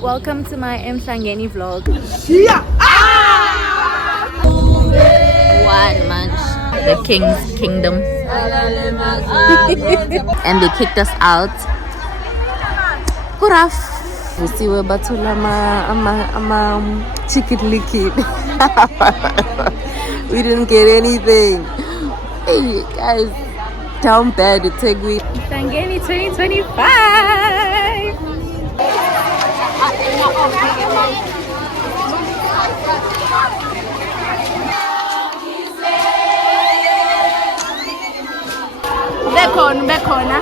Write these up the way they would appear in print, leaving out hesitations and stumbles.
Welcome to my Mhlangeni vlog. Yeah. One munch. The King's Kingdom. And they kicked us out. Kuraf. We see we're batula chicken liquid. We didn't get anything. Hey guys, down bad to take me. Mhlangeni 2025. Bekona.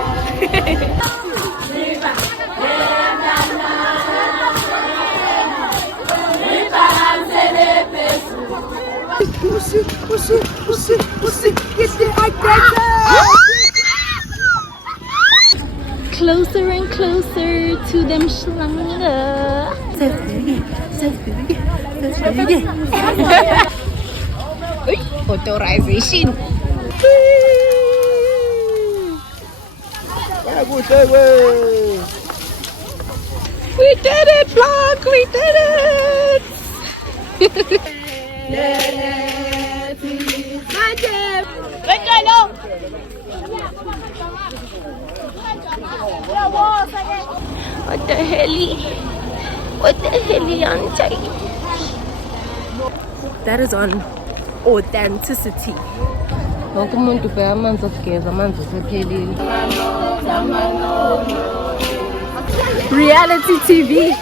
Closer and closer to them Schlanger. Authorization. We did it, vlog! We did it! What the hell, auntie? That is on authenticity. Reality TV.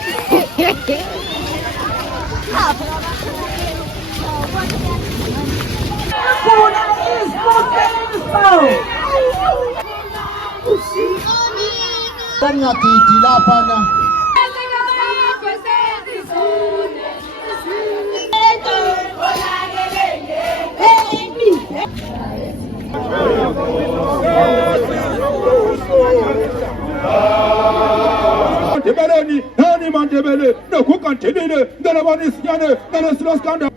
Nani mantebele, no kukan tebele, darabani sinyane, daraslos kanda.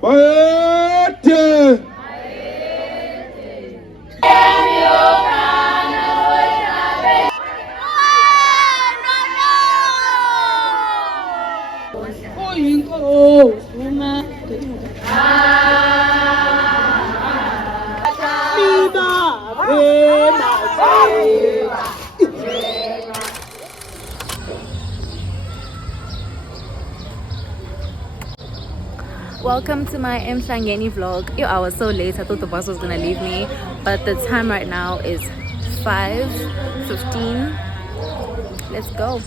Welcome to my Mhlangeni vlog. Yo, I was so late. I thought the bus was gonna leave me, but the time right now is 5:15. Let's go.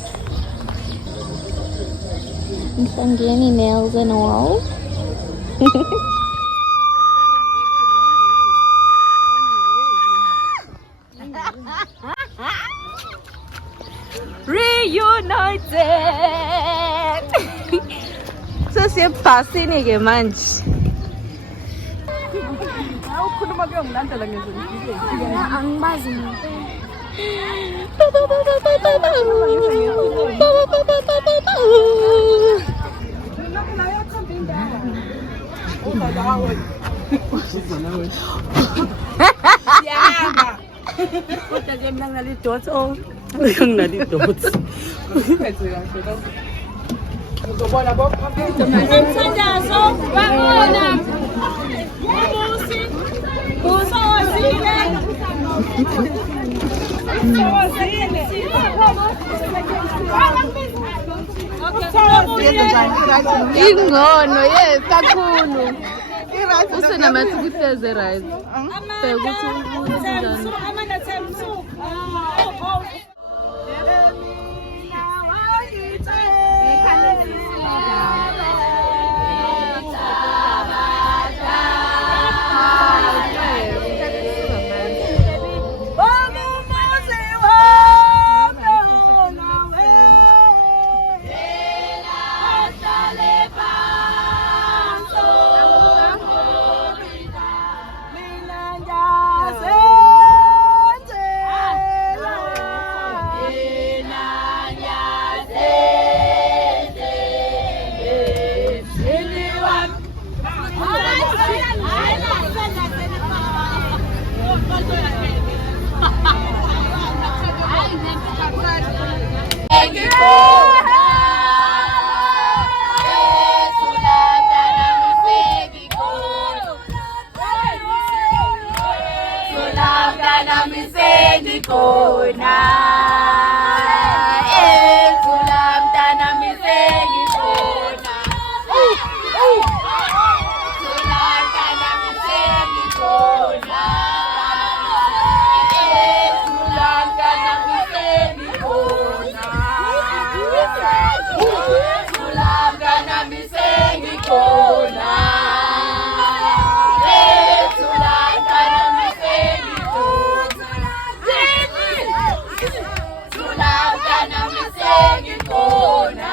Mhlangeni nails and all. Reunited. So siyebhasini ke manje. Angibazi. Ingono yes kakhulu usenamathi kuhleze right bekuthi njani ngikhona ethula mntana misengikhona ethula mntana misengikhona ethula mntana misengikhona ethula mntana misengikhona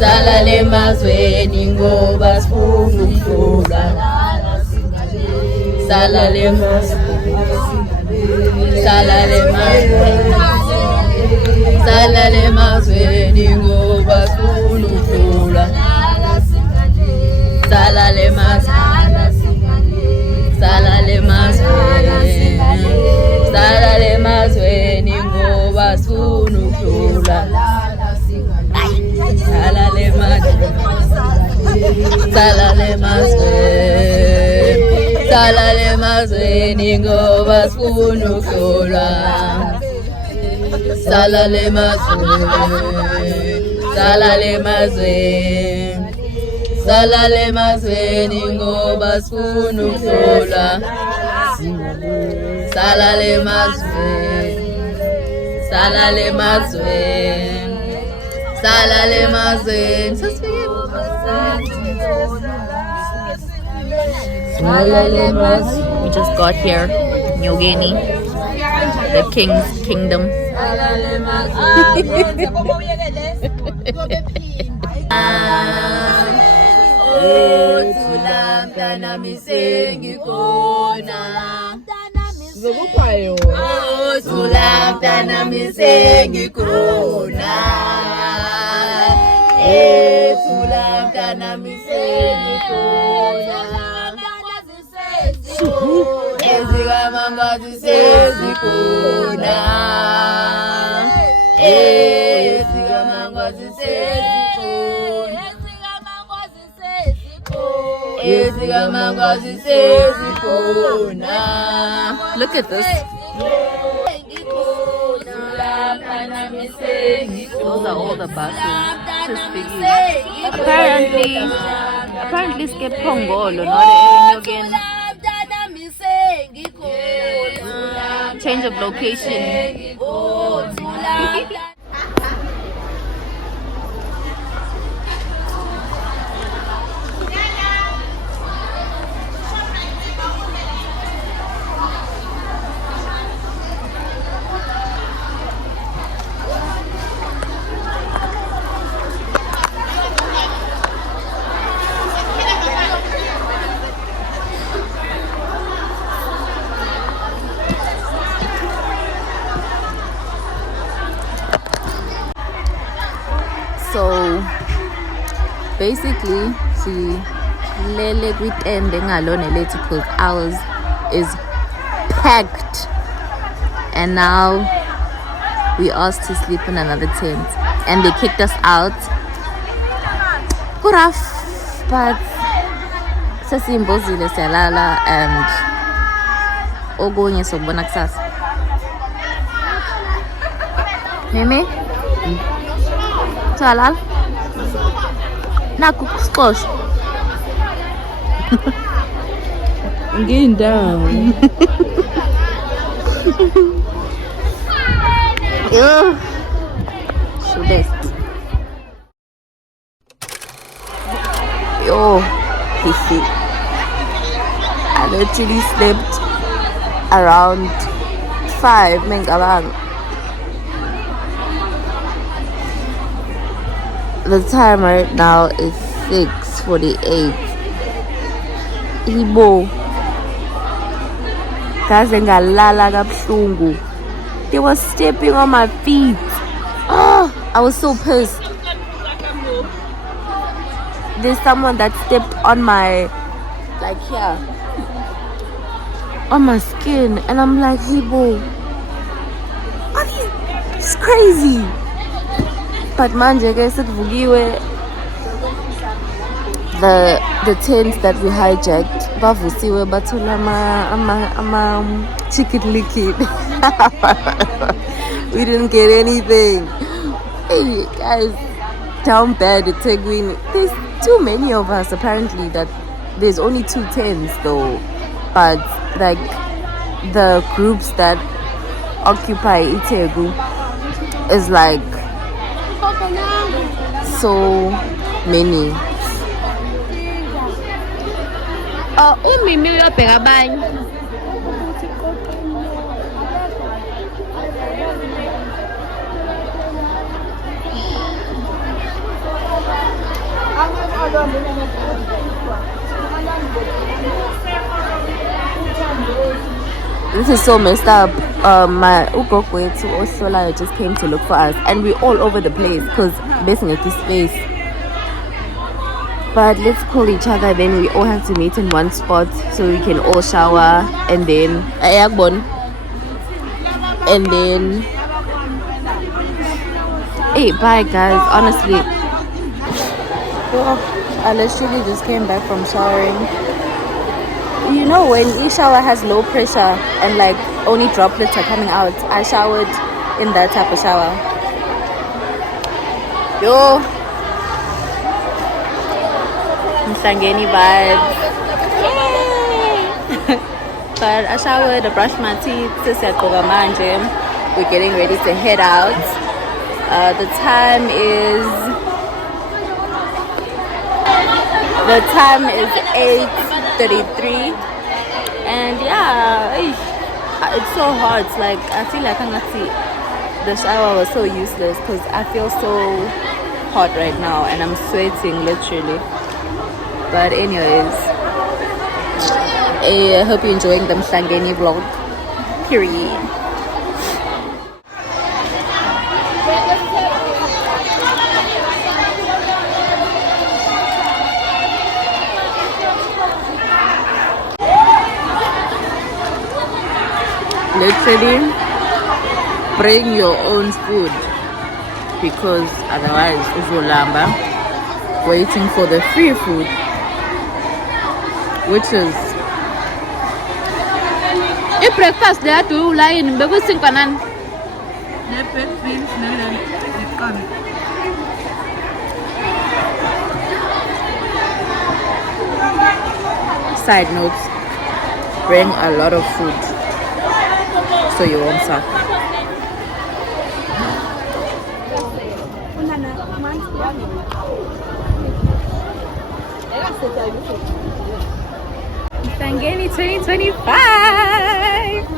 Salale mazweni ngoba sifuna ukuhluka. Salale mazweni salale mazweni ngoba sifuna ukuhlula salale mazweni ngoba sifuna ukuhlula salale mazweni ngoba sifuna ukuhlula salale mazweni ngoba sifuna ukuhlula salale mazweni We just got here, Nyogeni, the king's kingdom. Look at this. Those are all the buses. Apparently skip Pongolo, not again. Change of location. So basically, see, lele kwitende ngalone lethu because ours is packed, and now we asked to sleep in another tent, and they kicked us out. Rough, but sesimbozile siyalala and okunye sokubona kusasa. Mimi? Salal? Naku sixosho. Ngindawo. Yo. So best. Yo, Kisi. I literally slept around 5 mengabang. The time right now is 6:48. Ibo. Kaze ngalala kabuhlungu. They were stepping on my feet. Oh, I was so pissed. There's someone that stepped on my, like here, on my skin, and I'm like, hey, bro, it's crazy. But manje guys, the tents that we hijacked, bavusiwe bathola ama chicken liquid. We didn't get anything. Hey guys, down bad at Tegwin. There's too many of us apparently that there's only 2 tents though, but like the groups that occupy Itegu is like so many. Umimi uyobheka abanye. This is so messed up. My Ugogwethu Osola just came to look for us, and we're all over the place because basing at this space. But let's call each other. Then we all have to meet in one spot so we can all shower, and then hey, bye guys. Honestly, I literally just came back from showering. You know, when each shower has low pressure and like only droplets are coming out, I showered in that type of shower. Yo, Mhlangeni vibes. Yay! But I showered, I brushed my teeth. We're getting ready to head out. The time is 8:33, and yeah, it's so hot. Like I feel like the shower was so useless because I feel so hot right now and I'm sweating literally. But anyways, I hope you're enjoying the Mhlangeni vlog. Period. Literally bring your own food because otherwise uzolamba waiting for the free food, which is breakfast there to line bekusinkanan side notes, bring a lot of food so you won't suffer. Mhlangeni 2025.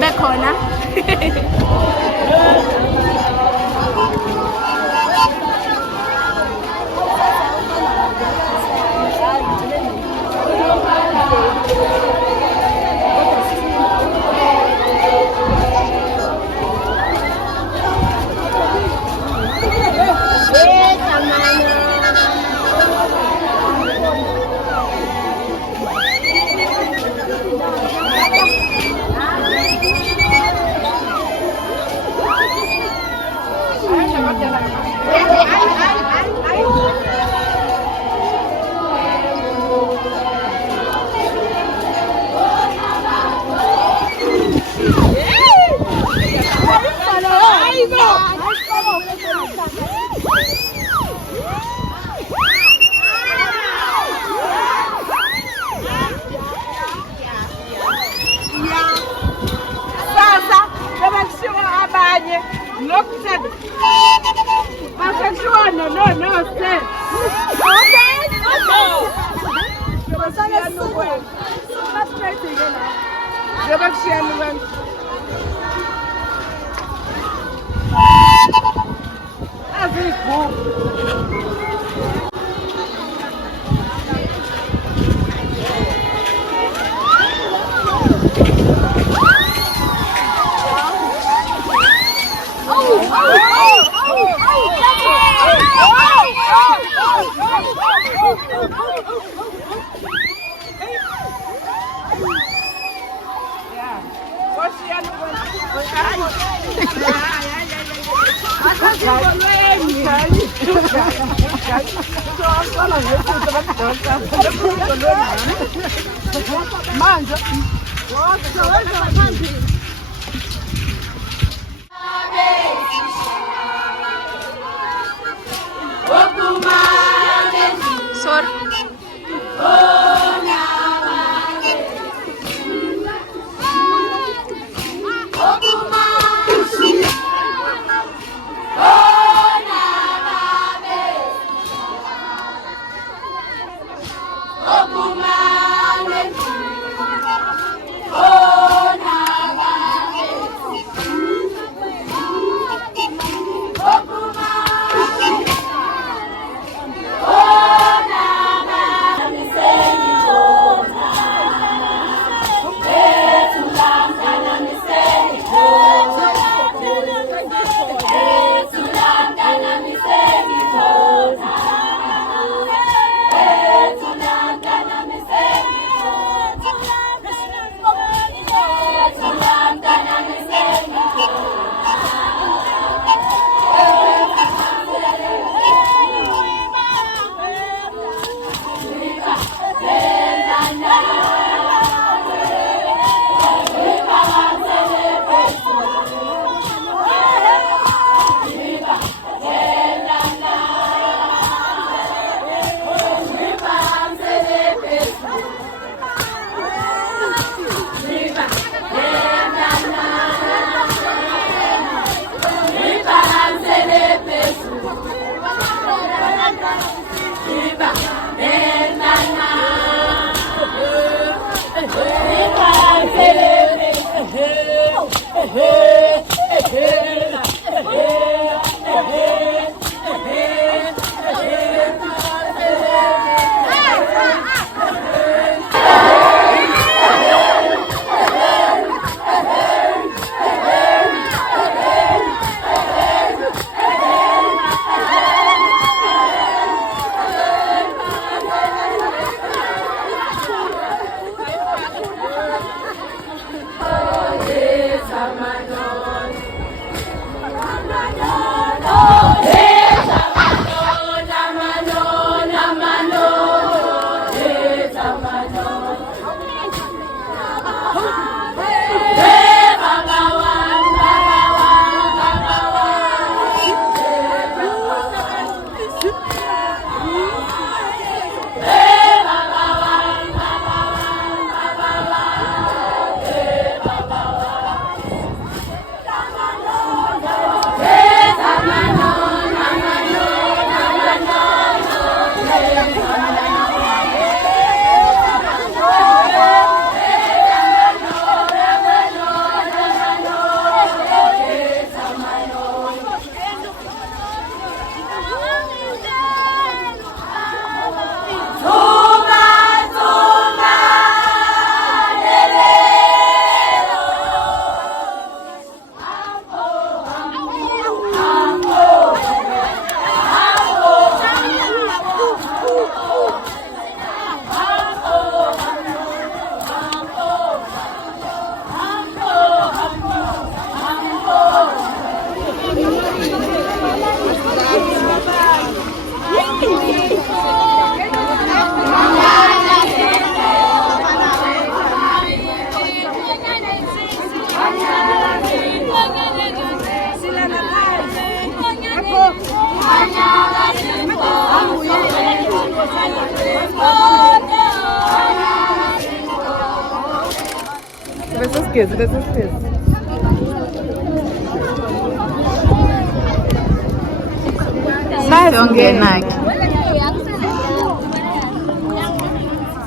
Bekhona Viva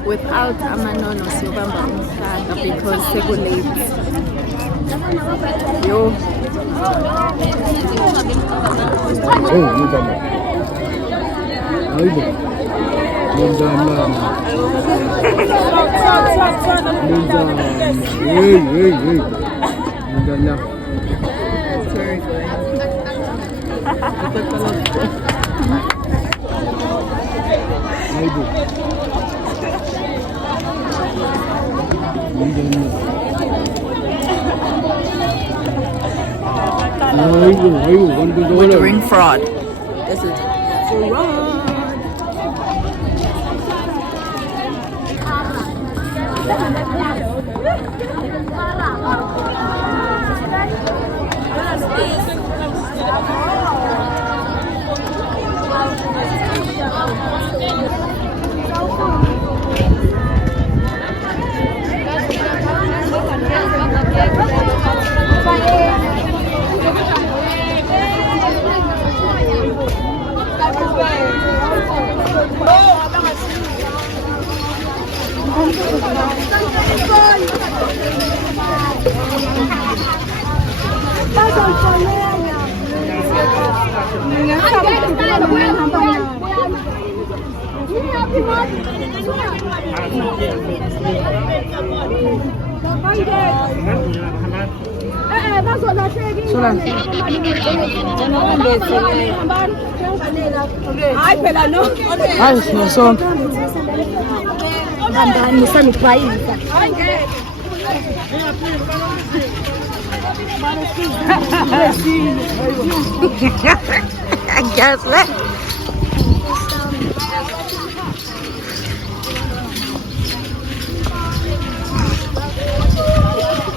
Without amanono siyobamba umhlanga because sekulate. Yo. We're doing fraud. This is fraud. I guess what?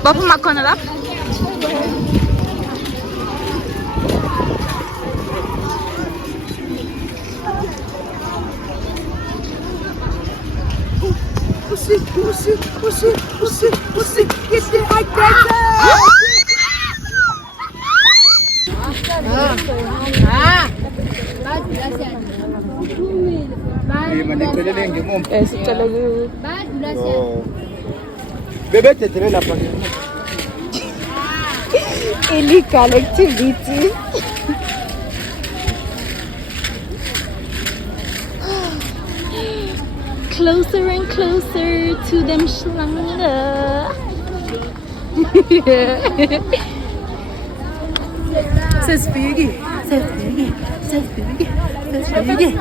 Papa makan lah. Pussy, get the like that. Illegal activity. Closer and closer to them Schlange. Says Biggie. Says Biggie. Says Biggie. Says Biggie.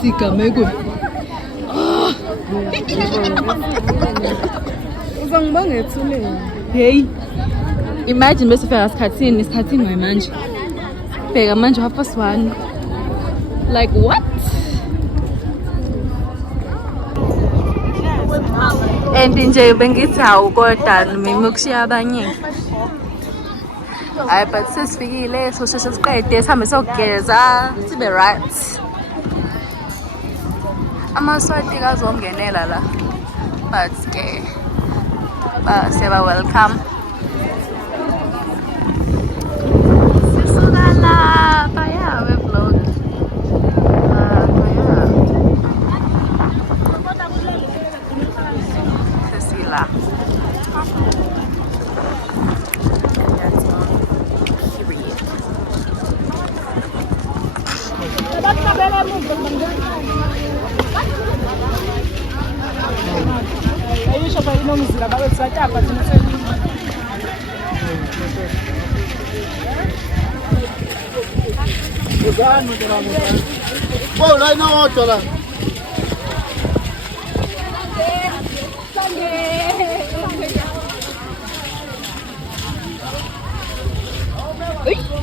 Sikamego. Hey, imagine besifika sikhathini manje. Bheka manje half-past 1. Like what? And nje bengithi awukoda mimi ukushiya abanye. Hayi but sesifikile so sesiqede sihambe sokugeza sibe right. Amaswati kazongenela la. But ke seba welcome. Sisukala baya we vlog. Sisila.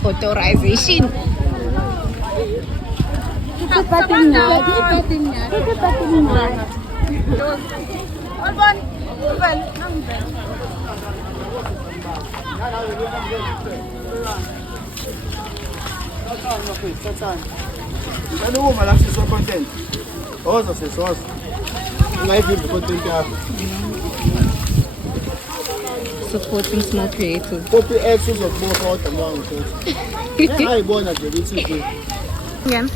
Authorization. Supporting small creators. Copy extras of both out and down. I born at the BTG. Yeah.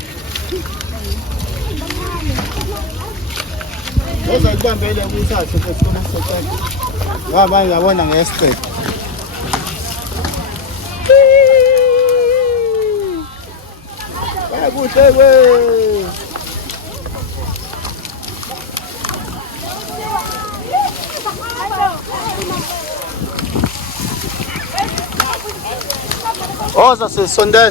Yes, I can't be able to start to put so much. I want an expert. I would say, oh, that's a Sunday.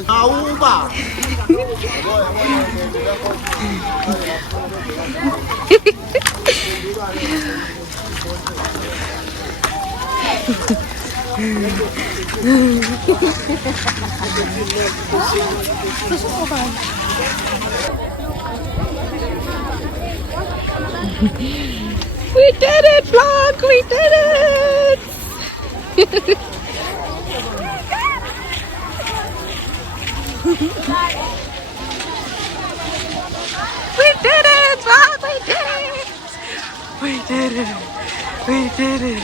We did it, vlog! We did it! We did it, vlog! We did it! We did it! We did it!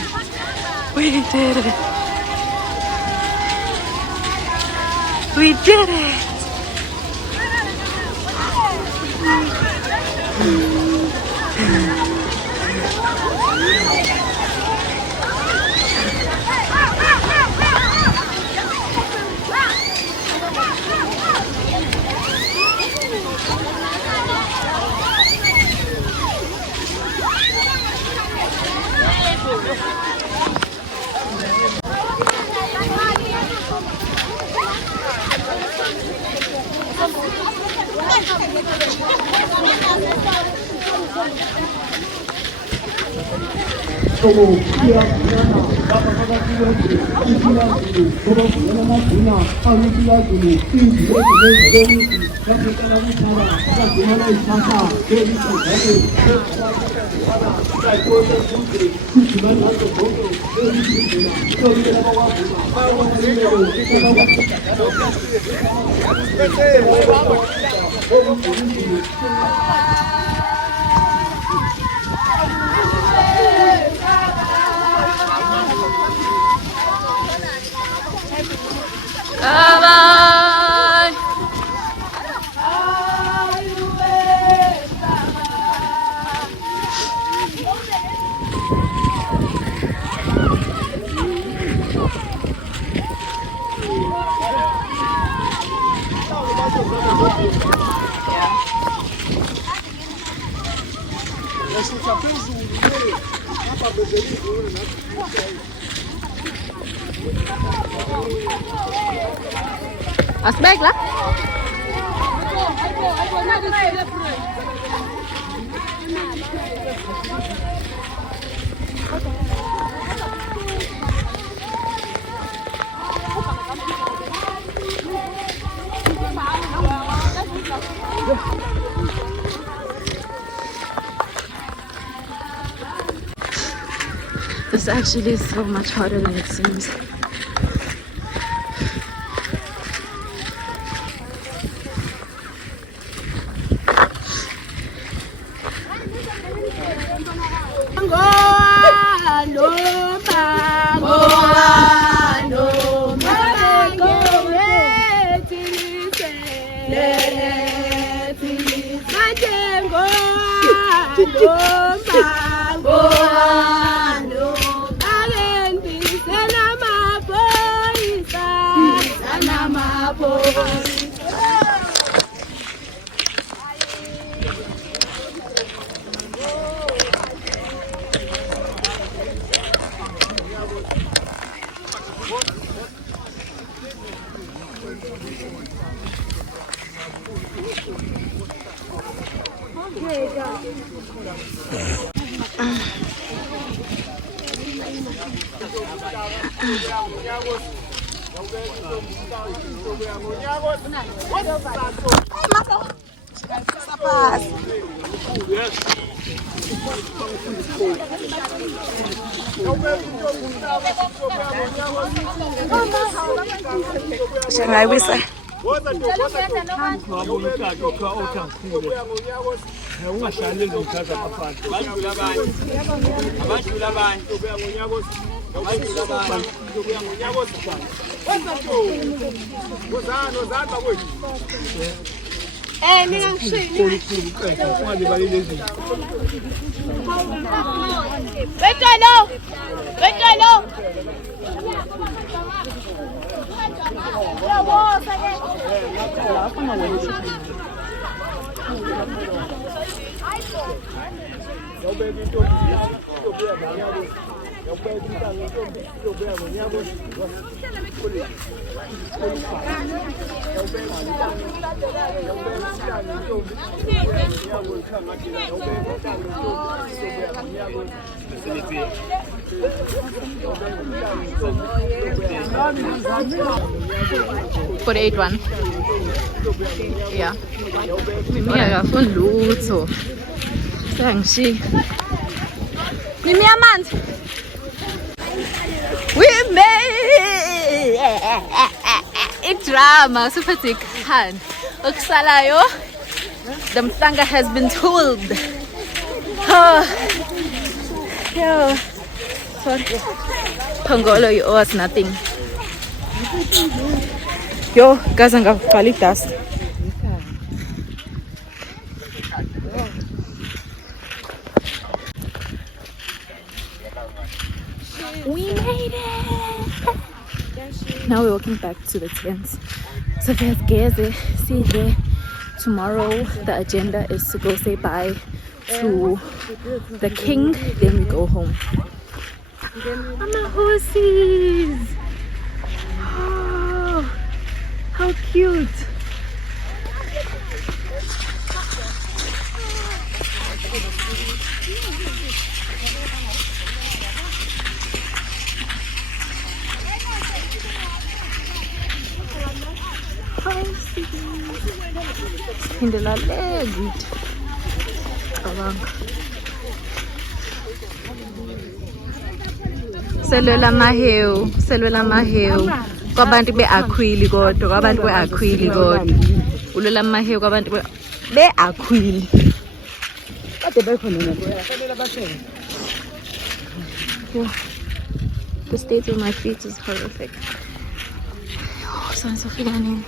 We did it! We did it! Bye-bye. Asbak lah. This actually is so much harder than it seems. For 8-1. Yeah. Mimi von Lutzo. Sagen Sie. Nimm mir Mann. We made it. Drama. Super thick. Han. Oksalayo. The mtanga has been told. Oh. Yo. Sorry. Pangolo, you owe us nothing. Yo, guys, I'm gonna dust. We made it! Now we're walking back to the tents. So there's Geze, see there. Tomorrow the agenda is to go say bye to the king, then we go home. Mama horses! Oh, how cute! Indlela le good. Cabanga. Selwela mahewu kwabantu be-akhwili kodwa kwabantu be-akhwili kodwa ulwela mahewu kwabantu be-akhwili kade bekhona the state of my feet is horrific. Oh, sifika nini?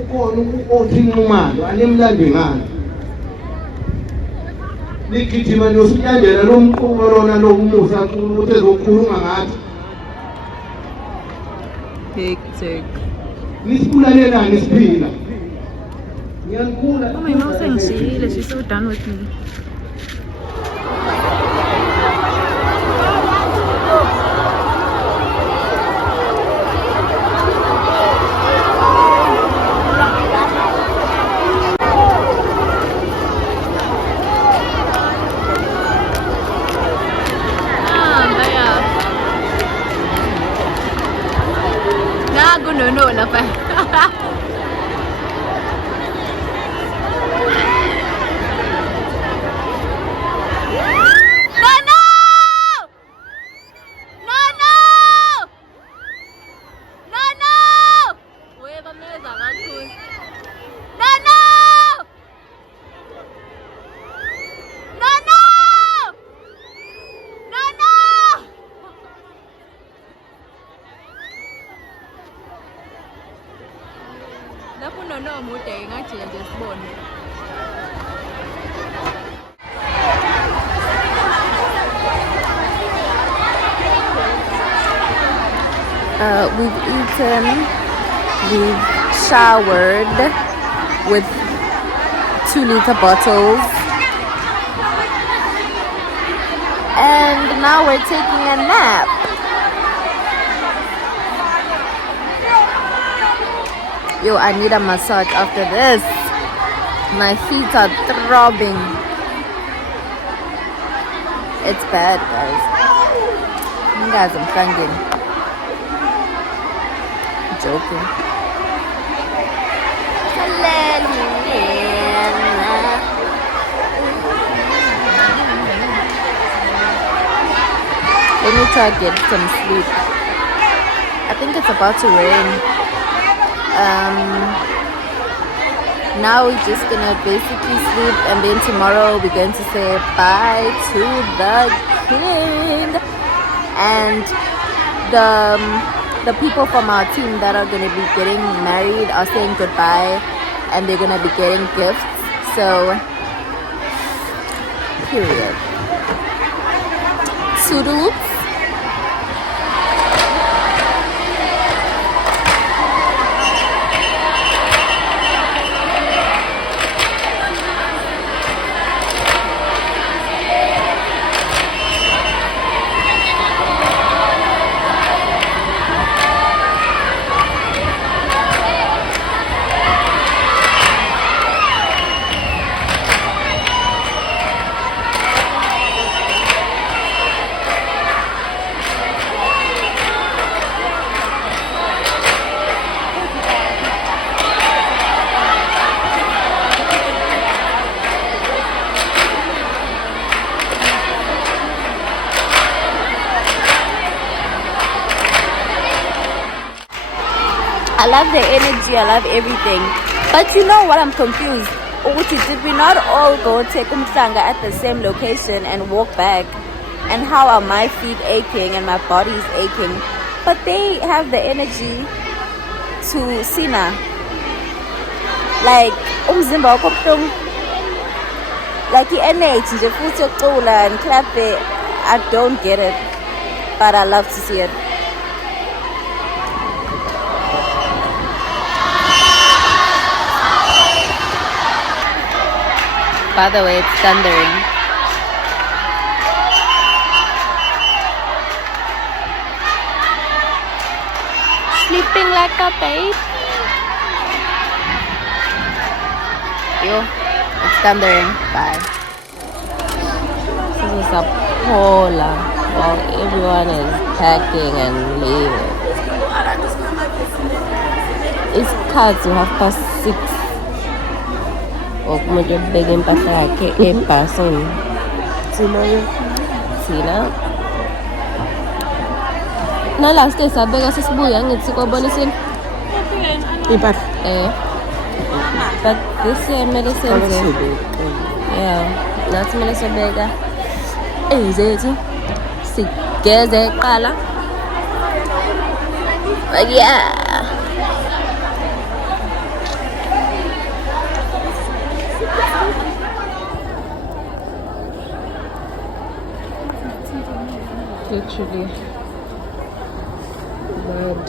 Ukhona othi umando anemlando ngani ligijima niyosinyandela lo mquba lona lo umusa ukuthi ezokhuluma ngathi Hectic. nisibulalelani siphila ngiyanikula Oh, my mouth is she's so done with me. No, lapha. We've eaten, we've showered with 2-liter bottles, and now we're taking a nap. Yo, I need a massage after this. My feet are throbbing. It's bad, guys. You guys, I'm thinking. Joking. Let me try to get some sleep. I think it's about to rain. Now we're just gonna basically sleep, and then tomorrow we're going to say bye to the king and the people from our team that are going to be getting married are saying goodbye, and they're going to be getting gifts. So, period. Toodles. I love the energy, I love everything. But you know what, I'm confused. Did we not all go take umhlanga at the same location and walk back? And how are my feet aching and my body's aching? But they have the energy to sina. Like, umzimba wakho buhlungu. Like i-energy nje futhi yokucula and clap it. I don't get it. But I love to see it. By the way, it's thundering. Sleeping like a baby. Yo, it's thundering. Bye. This is a pola while everyone is packing and leaving. It's cards to 6:30. Okumele ubeke impahla yakhe ebhasini. Thina nala sike sabeka sesibuya ngithi kwabonisa impahla but this year mele senze yeah nathi mele sobeka ezethu sigeze qala but yeah. literally mud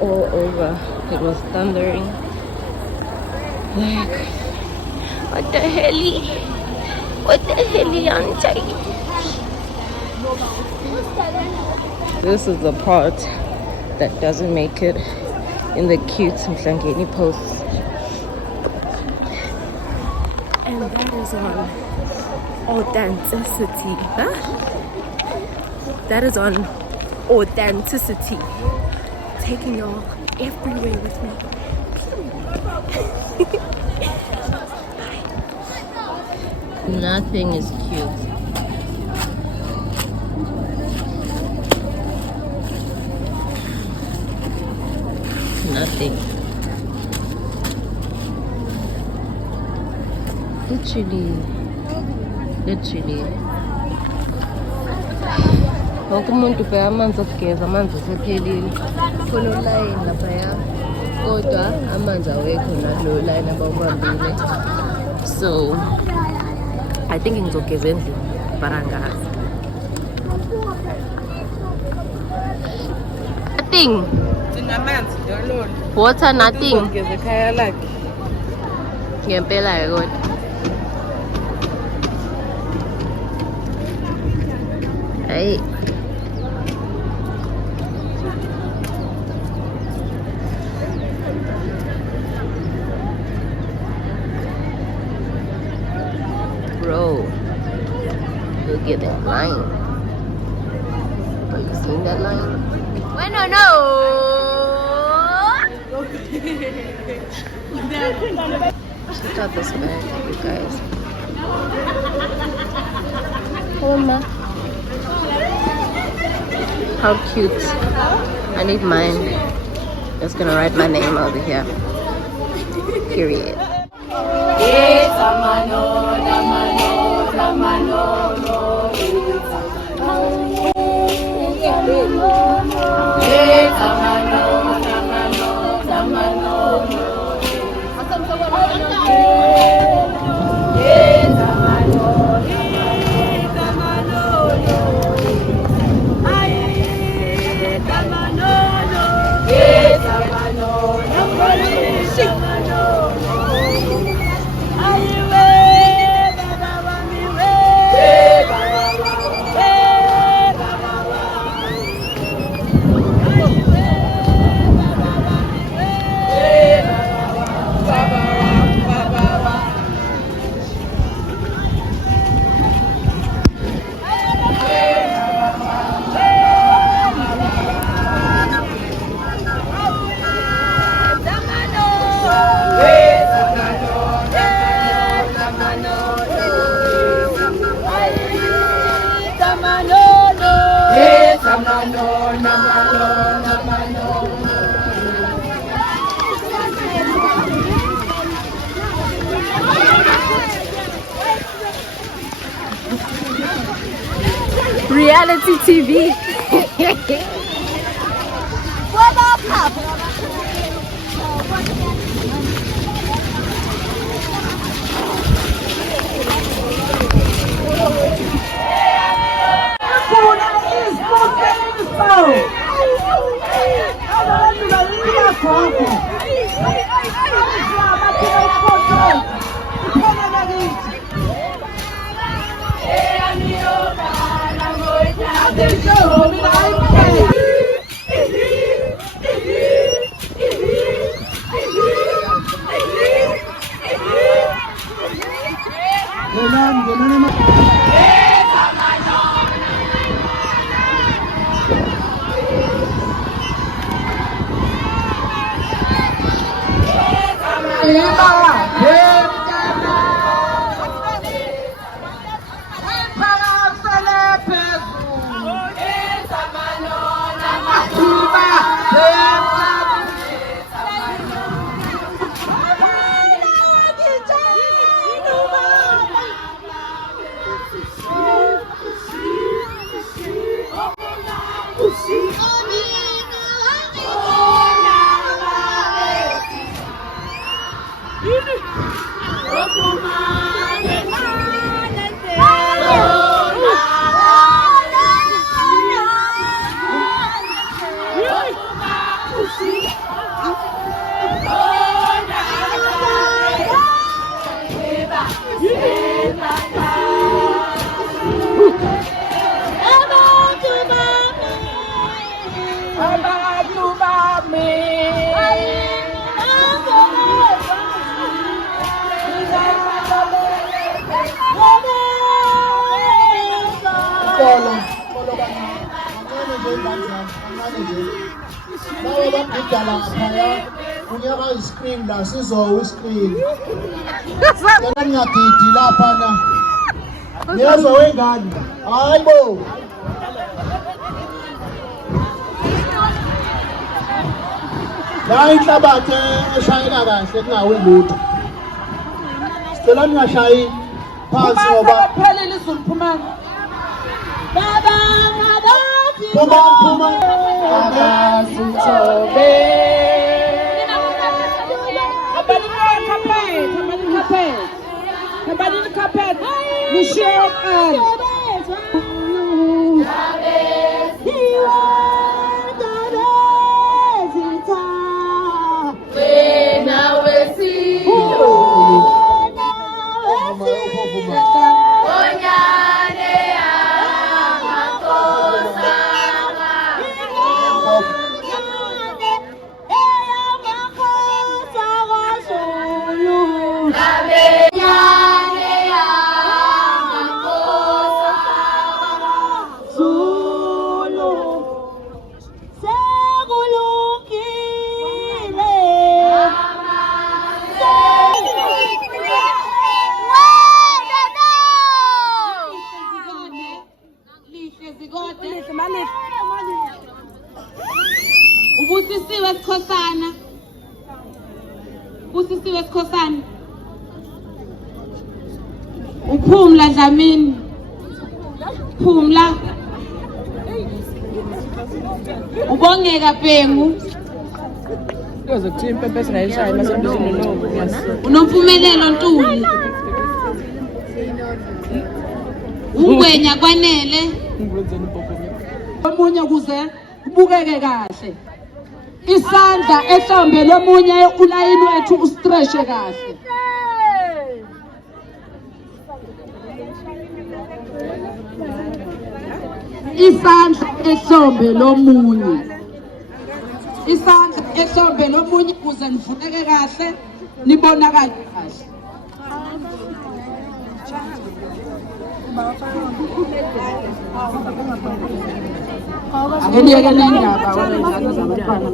all over. It was thundering. Like, what the hell? What the hell, auntie? This is the part that doesn't make it in the cute Mhlangeni posts. And that is on authenticity. Huh? That is on authenticity. Taking y'all everywhere with me. Nothing is cute. Nothing. Literally. Wonke umuntu ubheka amanzi okugeza, amanzi asephelile. Khona ulayini laphaya. Kodwa amanzi awekho nalo line abawubambile. So I think ngizogeza endlini, but angazi. Nothing. Water nothing. Ngempela ke kodwa. Hey. Bro, look at that line. Are you seeing that line? Bueno, no. Check out this bag, you guys. Oh ma. How cute. I need mine. Just gonna write my name over here. Period. Reality TV. What up, Pop? isikolo kancane nje ingane zami kancane nje lawo bagidala ngaphaya unyaka iskrini la sizowa iskrini kena ningagidi laphana niyazo wengane hayibo la inhlabathi eshayela kahle kungawi lutho sicela ningashayi phansi ngoba phelele izulu phumani baba ngabathi phuma abasithobe Habari carpet. Nishiyo kan. Ubusisiwe Sikhosana. Ubusisiwe Sikhosana. Uphumla Dlamini. Phumla. Ubongeka Bhengu. Unompumelelo Ntuli. Ungwenya Kwanele. Omunye kuze ubukeke kahle. Isandla ehlombe lomunye ulayini wethu ustretche kahle. Isandla ehlombe lomunye. Isandla ehlombe lomunye kuze nivuneke kahle, nibonakale kahle. Angiyeke nendaba wezingane zabantwana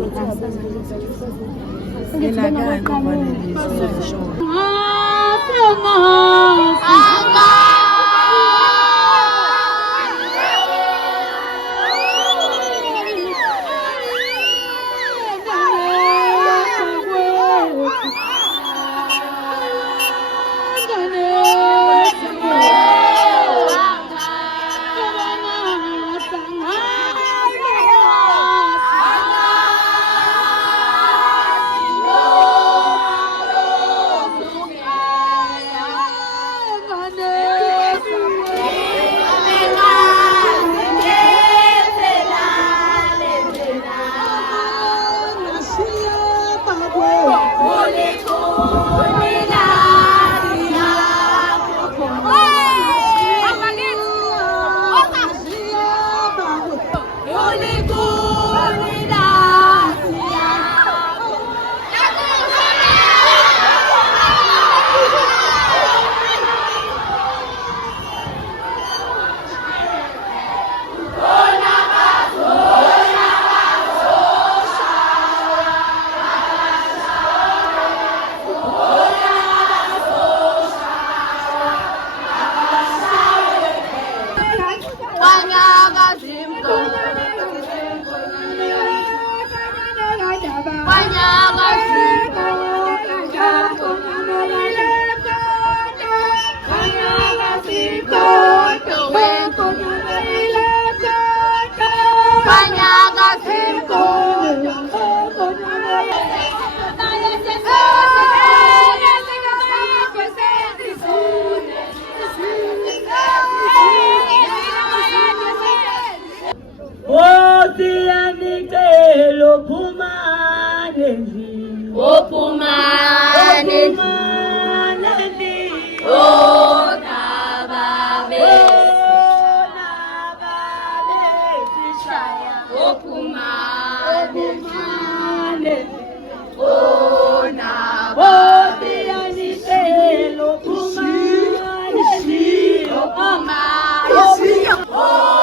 Oh,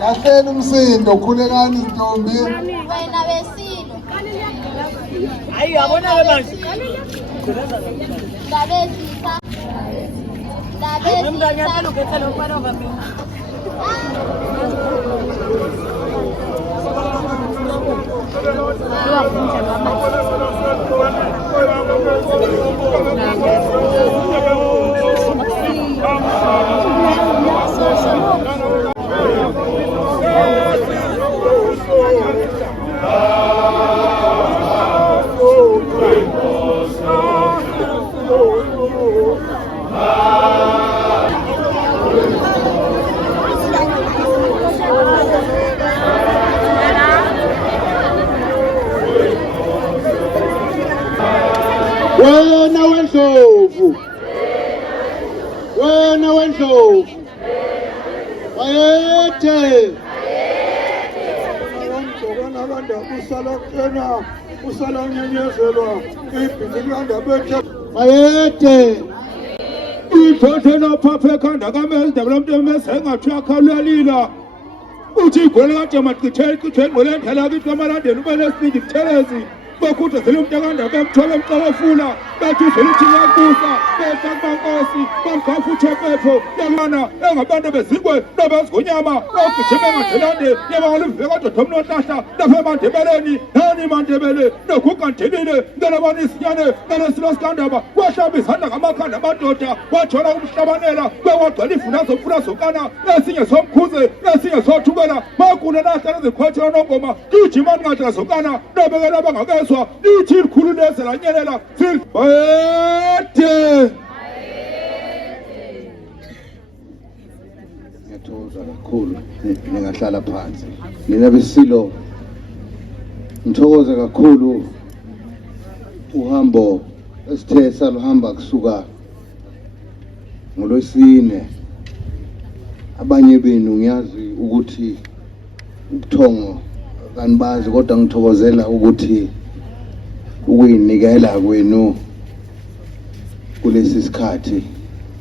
Yahlela umsindo khulekani intombi. Wena besilo. Hayi yabona ke manje. Labesisa. Labesisa. Mntanyana ukethela ukwana ngami. Wena wendlovu, wena wendlovu, wayethe Ngokana landa usala kena usala nyenyezelwa ibhizi landa bethe wayethe Ithathe naphaphe ekhanda kamelde mntu emesengathi akhalelila uthi igole kajamaqitheli kitheni ngolendlela kithi kamalandeni ube nesibindi kuthelezi bakhuthazela umuntu ekandaba emthola emxawafula bathi uzoluthi yakusa betha kubankosi bamgafa uthepepho yakana engabantu bezingwe nabezigonyama ogijima engadelande yebangalivike kadoda omnontahla lapha emandebeleni nani mandebele nogugandibile ntelebani isinyane ntelesilosikandaba wahlaba izandla ngamakhanda amadoda wajola kumhlabanela bewagcwela ifuna zofuna zokana esinye somkhuze esinye sothukela magula nahlala ezikhwathela nongoma gijimani ngadla zokana nabekela abangakeza lithi likhulu nezela nyelela bayede. ngiyathokoza kakhulu ningahlala phansi nina besilo ngithokoza kakhulu uhambo esithe saluhamba kusuka ngolwesine abanye benu ngiyazi ukuthi ubuthongo kanibazi kodwa ngithokozela ukuthi ukuyinikela kwenu kulesi sikhathi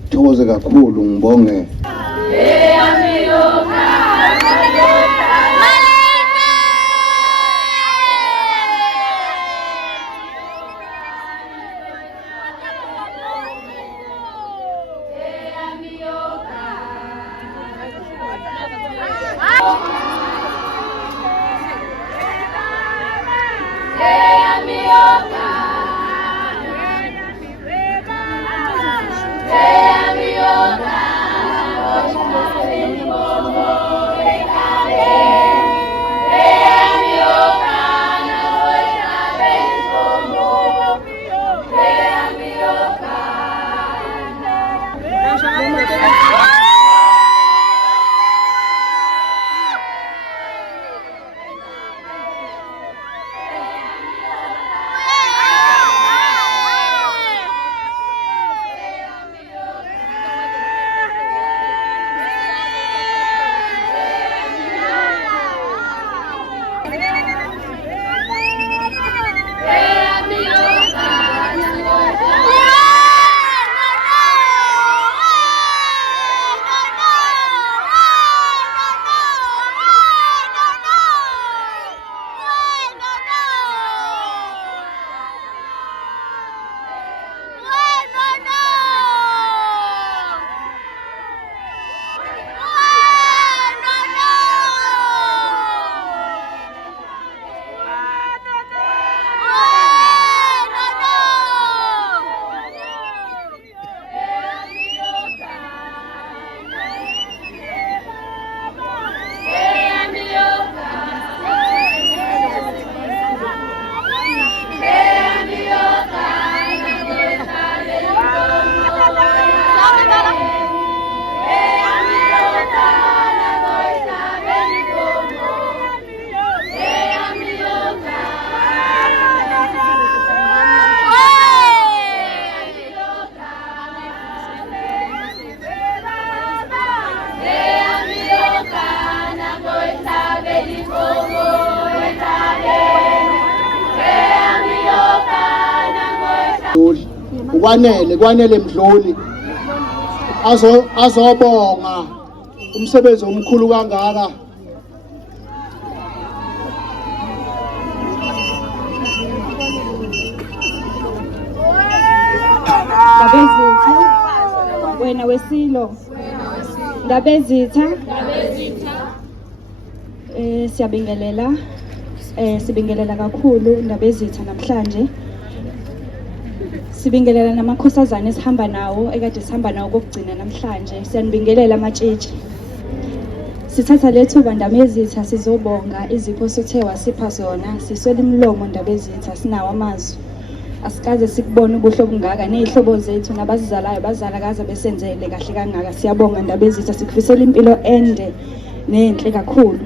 ngithokoze kakhulu ngibonge kwanele Mdluli azobonga umsebenzi omkhulu kangaka Ndabezitha wena wesilo Ndabezitha siyabingelela sibingelela kakhulu Ndabezitha namhlanje sibingelela namakhosazana esihamba nawo ekade sihamba nawo kokugcina namhlanje siyanibingelela amatshitshi sithatha lethuba Ndabezitha sizobonga izipho sothe wasipha zona siswela imlomo Ndabezitha sinawo amazwi asikaze sikubona ubuhle obungaka nezihlobo zethu nabazizalayo bazala kaza besenzele kahle kangaka siyabonga Ndabezitha sikufisela impilo ende nenhle kakhulu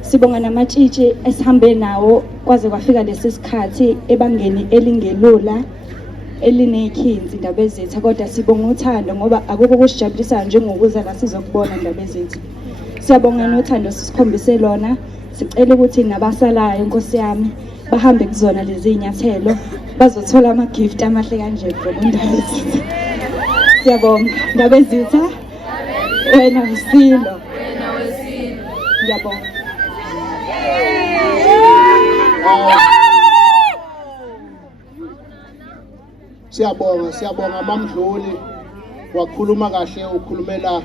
sibonga namatshitshi esihambe nawo kwaze kwafika lesisikhathi ebangeni elingelula elinekhinzi Ndabezitha kodwa sibonga uthando ngoba akukho kusijabulisa njengokuza la sizokubona Ndabezitha siyabonga nothando sisikhombise lona sicela ukuthi nabasalayo Nkosi yami bahambe kuzona lezi inyathelo bazothola ama gift amahle kanje from Ndabezitha siyabonga Ndabezitha wena usilo ngiyabonga siyabonga mamdluli wakhuluma kahle ukhulumela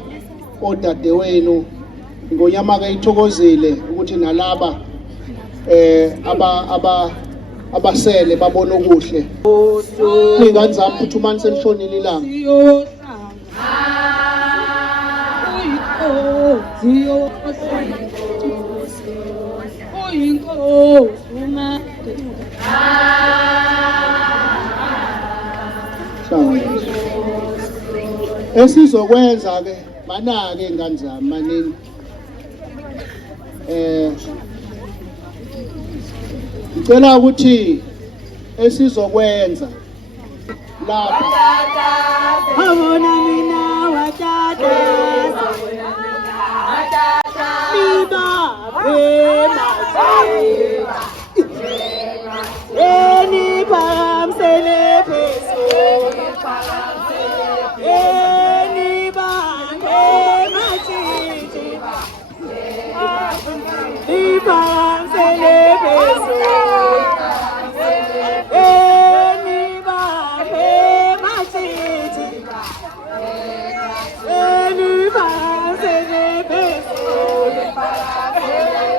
odadewenu ngonyama ke ithokozile ukuthi nalaba abasele babona okuhle ingane zami phuthumani selishonile ilanga esizokwenza ke manake ingane zami manini ngicela ukuthi esizokwenza lapha Abona mina watata Niba Eni paramsele peso Eni bange machiti Ni paramsele peso Eni bange machiti Eni paramsele peso Eni bange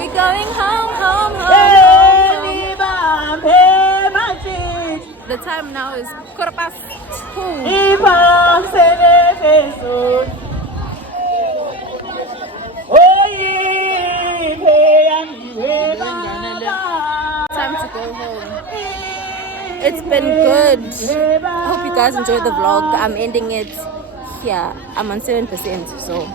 We're going home, home, home. The time now is 2:15. Time to go home. It's been good. I hope you guys enjoyed the vlog. I'm ending it here. I'm on 7%, so